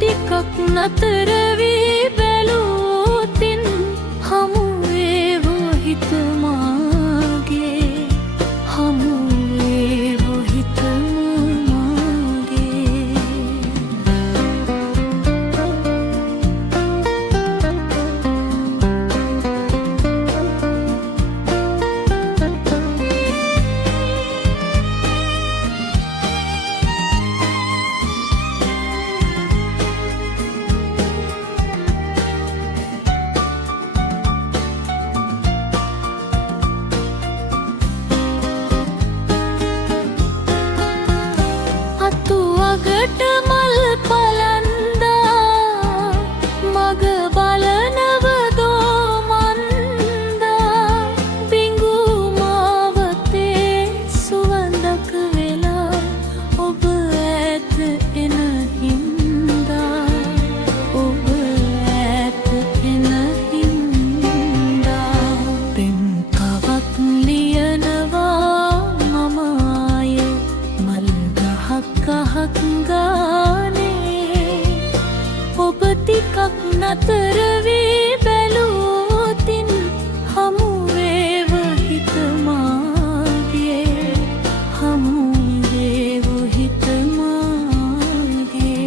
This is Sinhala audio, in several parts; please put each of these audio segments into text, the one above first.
ටිකක් නතර වී බැලූතින් හමු වේවෝ හිත මාගේ හමු වේවෝ හිත මාගේ අගට මල් පලන්දා මග බලනවදෝ මන්දා බිඟු මාවතේ සුවඳක් වෙලා ඔබ ඈත එන හින්දා ඔබ ඈත එන හින්දා පෙම් තවත් ලියනවා මම ආයේ මල් ගහක් ගානේ ඔබ ටිකක් නතර වී බැලූතින් හමු වේව හිත මාගේ හමු වේව හිත මාගේ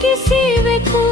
කිසිවෙකු